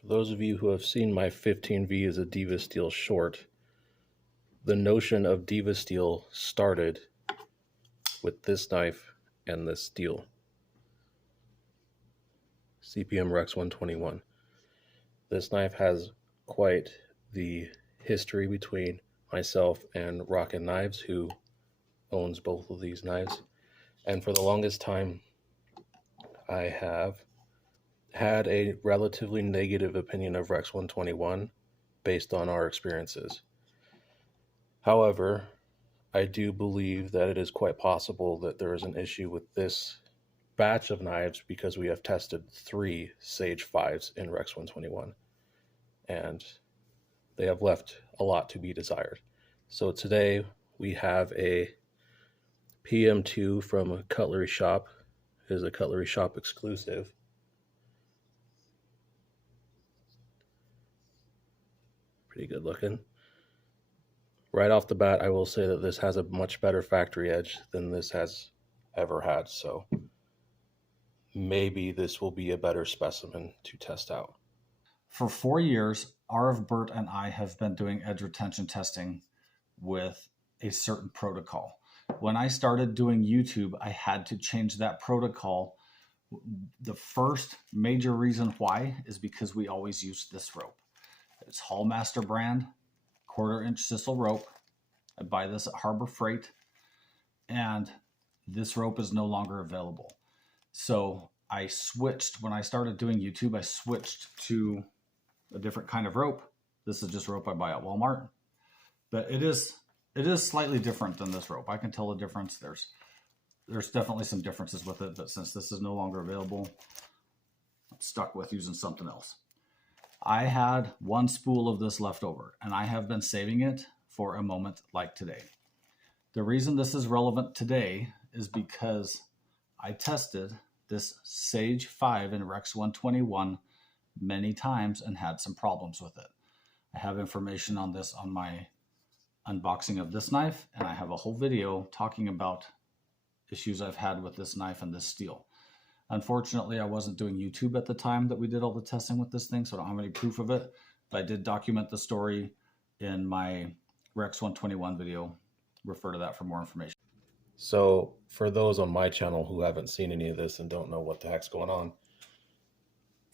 For those of you who have seen my 15V as a Diva Steel short, the notion of Diva Steel started with this knife and this steel. CPM REX 121. This knife has quite the history between myself and Rockin' Knives, who owns both of these knives. And for the longest time, I have had a relatively negative opinion of REX 121 based on our experiences. However, I do believe that it is quite possible that there is an issue with this batch of knives because we have tested 3 Sage 5s in REX 121 and they have left a lot to be desired. So today we have a PM2 from Cutlery Shoppe. It is a Cutlery Shoppe exclusive. Pretty good looking. Right off the bat, I will say that this has a much better factory edge than this has ever had, so maybe this will be a better specimen to test out. For 4 years, RF Burt and I have been doing edge retention testing with a certain protocol. When I started doing YouTube, I had to change that protocol. The first major reason why is because we always used this rope. It's Hallmaster brand, 1/4-inch sisal rope. I buy this at Harbor Freight, and this rope is no longer available. So I switched, when I started doing YouTube, I switched to a different kind of rope. This is just rope I buy at Walmart, but it is slightly different than this rope. I can tell the difference. There's definitely some differences with it, but since this is no longer available, I'm stuck with using something else. I had 1 spool of this left over, and I have been saving it for a moment like today. The reason this is relevant today is because I tested this Sage 5 in REX 121 many times and had some problems with it. I have information on this on my unboxing of this knife, and I have a whole video talking about issues I've had with this knife and this steel. Unfortunately, I wasn't doing YouTube at the time that we did all the testing with this thing, so I don't have any proof of it, but I did document the story in my REX 121 video. Refer to that for more information. So for those on my channel who haven't seen any of this and don't know what the heck's going on,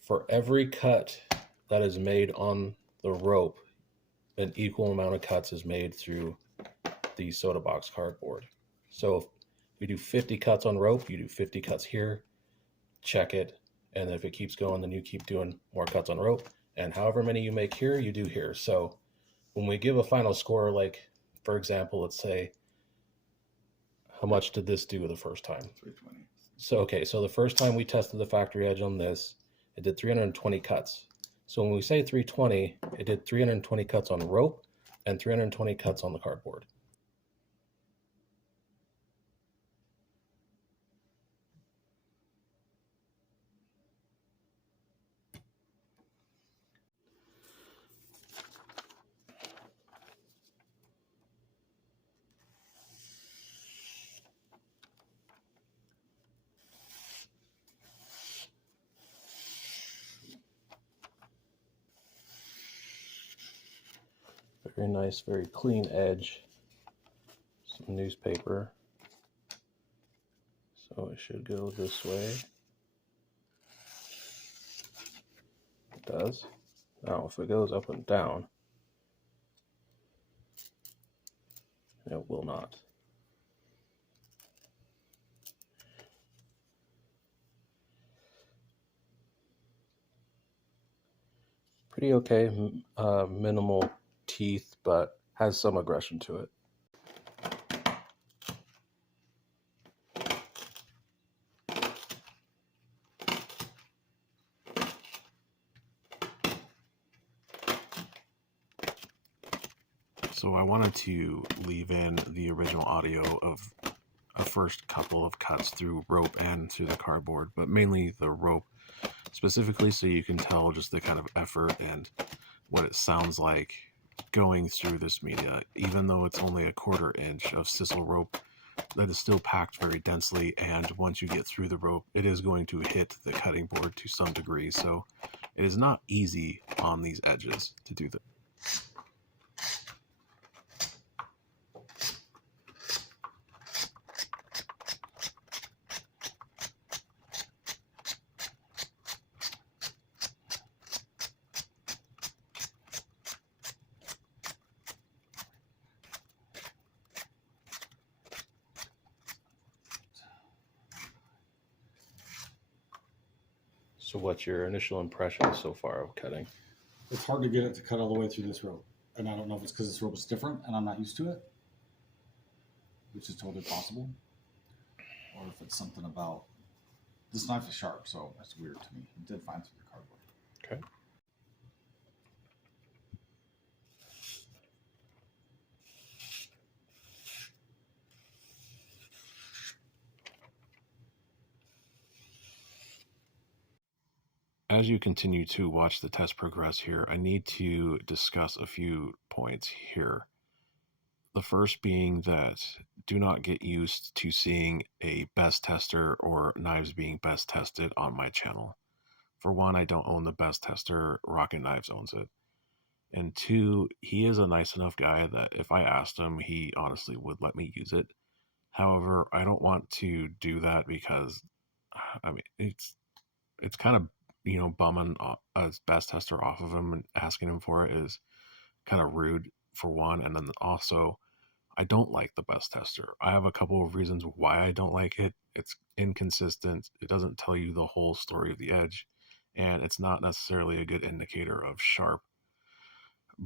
for every cut that is made on the rope, an equal amount of cuts is made through the soda box cardboard. So if we do 50 cuts on rope, you do 50 cuts here, check it, and if it keeps going, then you keep doing more cuts on rope, and however many you make here, you do here. So when we give a final score, like for example, let's say, how much did this do the first time? 320. So okay, so the first time we tested the factory edge on this, it did 320 cuts. So when we say 320, it did 320 cuts on rope and 320 cuts on the cardboard. Very nice, very clean edge. Some newspaper. So it should go this way. It does. Now if it goes up and down, it will not. Pretty okay, minimal teeth, but has some aggression to it. So I wanted to leave in the original audio of a first couple of cuts through rope and through the cardboard, but mainly the rope specifically so you can tell just the kind of effort and what it sounds like going through this media. Even though it's only a 1/4 inch of sisal rope, that is still packed very densely, and once you get through the rope, it is going to hit the cutting board to some degree. So It is not easy on these edges to do this. So what's your initial impression so far of cutting? It's hard to get it to cut all the way through this rope. And I don't know if it's because this rope is different and I'm not used to it, which is totally possible, or if it's something about this knife is sharp, so that's weird to me. It did fine through the cardboard. Okay. As you continue to watch the test progress here, I need to discuss a few points here. The first being that do not get used to seeing a best tester or knives being best tested on my channel. For one, I don't own the best tester, Rocket Knives owns it. And two, he is a nice enough guy that if I asked him, he honestly would let me use it. However, I don't want to do that because, I mean, it's kind of, bumming a best tester off of him, and asking him for it is kind of rude for one. And then also, I don't like the best tester. I have a couple of reasons why I don't like it. It's inconsistent. It doesn't tell you the whole story of the edge, and it's not necessarily a good indicator of sharp.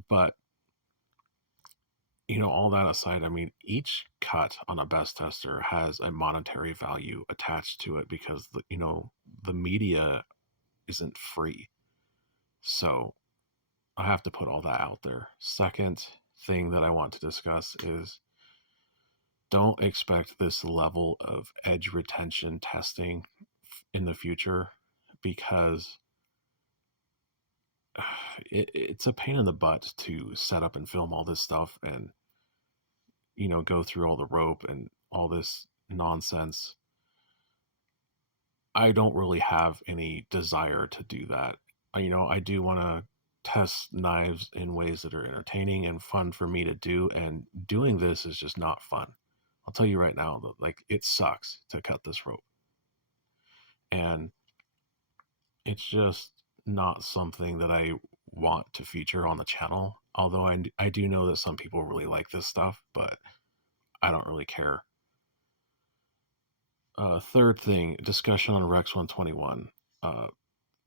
But all that aside, I mean, each cut on a best tester has a monetary value attached to it because the media isn't free. So I have to put all that out there. Second thing that I want to discuss is don't expect this level of edge retention testing in the future, because it's a pain in the butt to set up and film all this stuff and go through all the rope and all this nonsense. I don't really have any desire to do that. I do want to test knives in ways that are entertaining and fun for me to do, and doing this is just not fun. I'll tell you right now that, like, it sucks to cut this rope, and it's just not something that I want to feature on the channel. Although I do know that some people really like this stuff, but I don't really care. Third thing, discussion on Rex 121.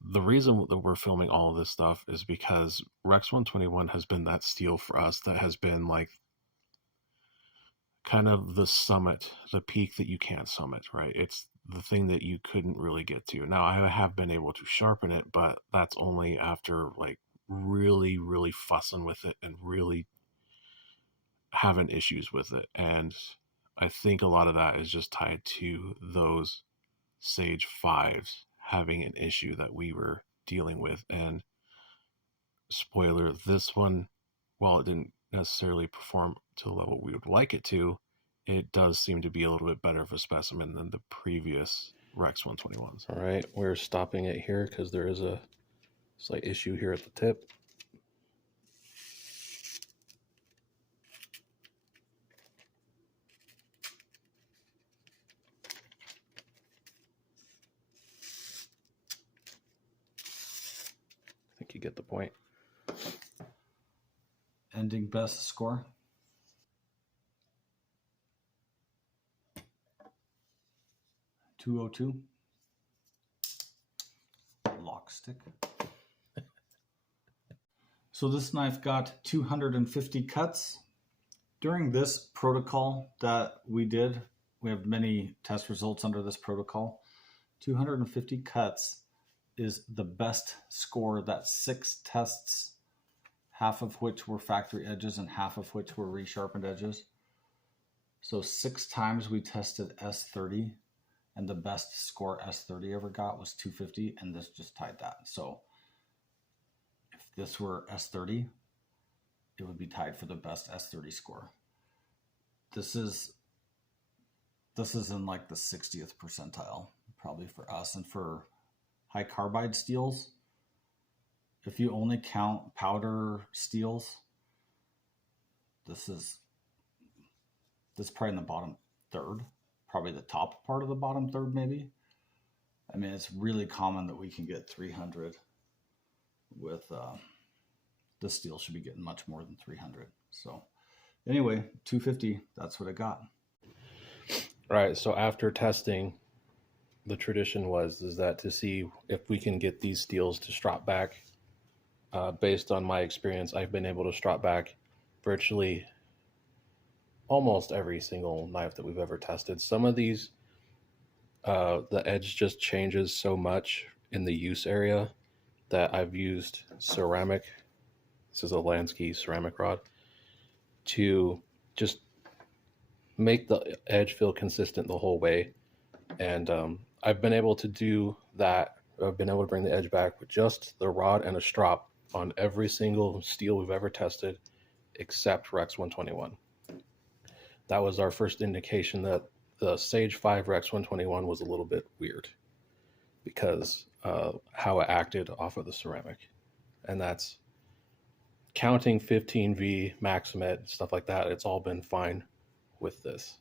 The reason that we're filming all of this stuff is because Rex 121 has been that steel for us that has been like kind of the summit, the peak that you can't summit, right? It's the thing that you couldn't really get to. Now, I have been able to sharpen it, but that's only after like really, really fussing with it and really having issues with it. And I think a lot of that is just tied to those Sage 5s having an issue that we were dealing with. And spoiler, this one, while it didn't necessarily perform to the level we would like it to, it does seem to be a little bit better of a specimen than the previous Rex 121s. All right, we're stopping it here because there is a slight issue here at the tip. I think you get the point. Ending best score. .202. Lock stick. So this knife got 250 cuts. During this protocol that we did, we have many test results under this protocol. 250 cuts is the best score. That's 6 tests, half of which were factory edges and half of which were resharpened edges. So 6 times we tested S30, and the best score S30 ever got was 250, and this just tied that. So if this were S30, it would be tied for the best S30 score. This is in like the 60th percentile, probably for us. And for high carbide steels, if you only count powder steels, this is probably in the bottom third, probably the top part of the bottom third maybe. I mean, it's really common that we can get 300 with this steel should be getting much more than 300. So anyway, 250, that's what I got. Right. So after testing, the tradition is that to see if we can get these steels to strop back. Based on my experience, I've been able to strop back virtually almost every single knife that we've ever tested. Some of these, the edge just changes so much in the use area that I've used ceramic. This is a Lansky ceramic rod to just make the edge feel consistent the whole way. And I've been able to do that. I've been able to bring the edge back with just the rod and a strop on every single steel we've ever tested, except Rex 121. That was our first indication that the Sage 5 Rex 121 was a little bit weird because how it acted off of the ceramic. And that's counting 15V, Maximet, stuff like that. It's all been fine with this.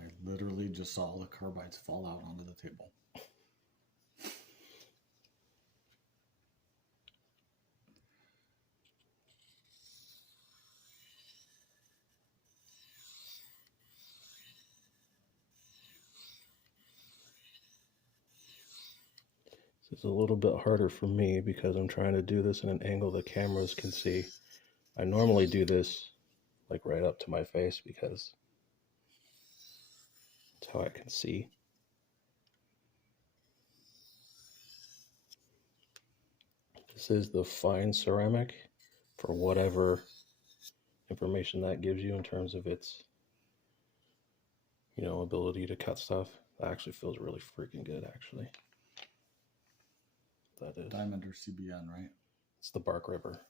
I literally just saw all the carbides fall out onto the table. It's a little bit harder for me because I'm trying to do this in an angle the cameras can see. I normally do this like right up to my face because that's how I can see. This is the fine ceramic for whatever information that gives you in terms of its, ability to cut stuff. That actually feels really freaking good, actually. That is. Diamond or CBN, right? It's the Bark River.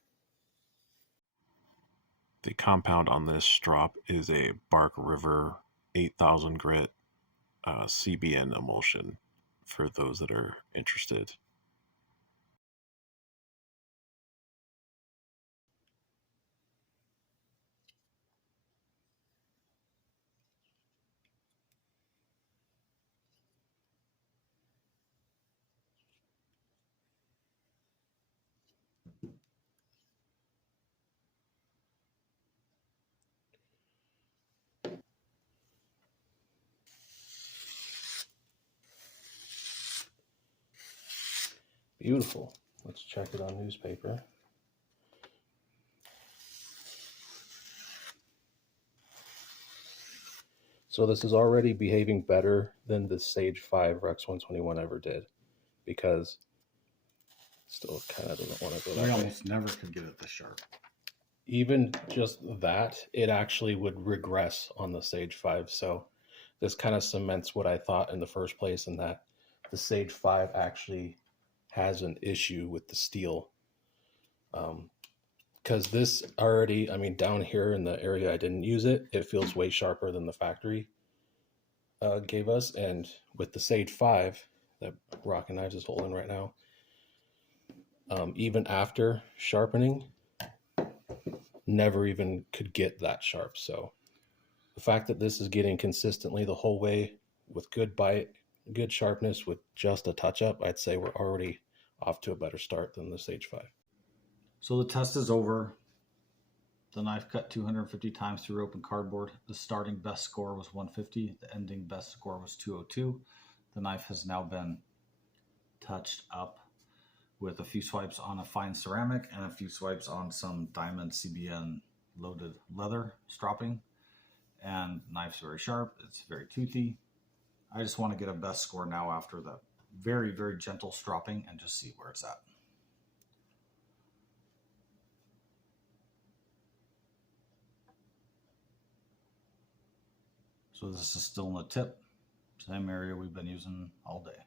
The compound on this strop is a Bark River 8000 grit CBN emulsion for those that are interested. Beautiful. Let's check it on newspaper. So this is already behaving better than the Sage 5 Rex 121 ever did, because still kind of doesn't want to go that way. We almost never could get it this sharp. Even just that, it actually would regress on the Sage 5. So this kind of cements what I thought in the first place, in that the Sage 5 actually has an issue with the steel. Because this already, down here in the area I didn't use it, it feels way sharper than the factory gave us. And with the Sage 5 that Rock and Knives is holding right now, even after sharpening, never even could get that sharp. So the fact that this is getting consistently the whole way with good bite, good sharpness with just a touch up, I'd say we're already off to a better start than the Sage 5. So the test is over. The knife cut 250 times through rope and cardboard. The starting best score was 150. The ending best score was 202. The knife has now been touched up with a few swipes on a fine ceramic and a few swipes on some diamond CBN loaded leather stropping. And the knife's very sharp. It's very toothy. I just want to get a best score now after the very, very gentle stropping and just see where it's at. So this is still in the tip, same area we've been using all day.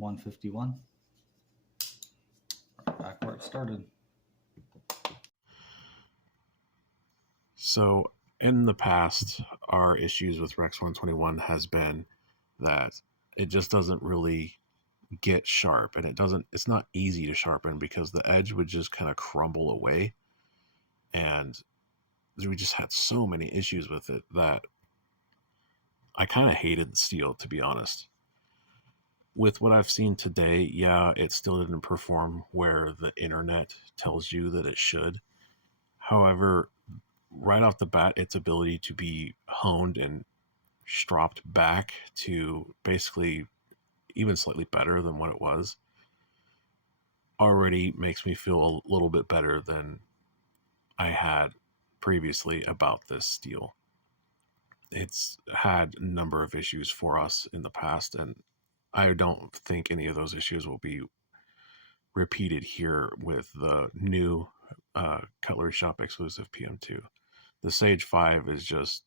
151. Right back where it started. So in the past, our issues with Rex 121 has been that it just doesn't really get sharp, and it's not easy to sharpen because the edge would just kind of crumble away, and we just had so many issues with it that I kind of hated the steel, to be honest. With what I've seen today, yeah, it still didn't perform where the internet tells you that it should. However, right off the bat, its ability to be honed and stropped back to basically even slightly better than what it was already makes me feel a little bit better than I had previously about this steel. It's had a number of issues for us in the past, and I don't think any of those issues will be repeated here with the new Cutlery Shoppe exclusive PM2. The Sage 5 is just,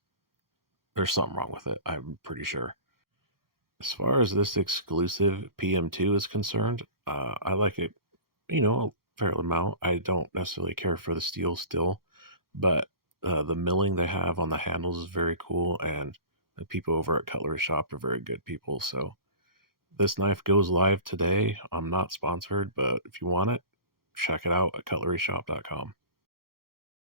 there's something wrong with it, I'm pretty sure. As far as this exclusive PM2 is concerned, I like it, a fair amount. I don't necessarily care for the steel still, but the milling they have on the handles is very cool, and the people over at Cutlery Shoppe are very good people. So this knife goes live today. I'm not sponsored, but if you want it, check it out at cutleryshoppe.com.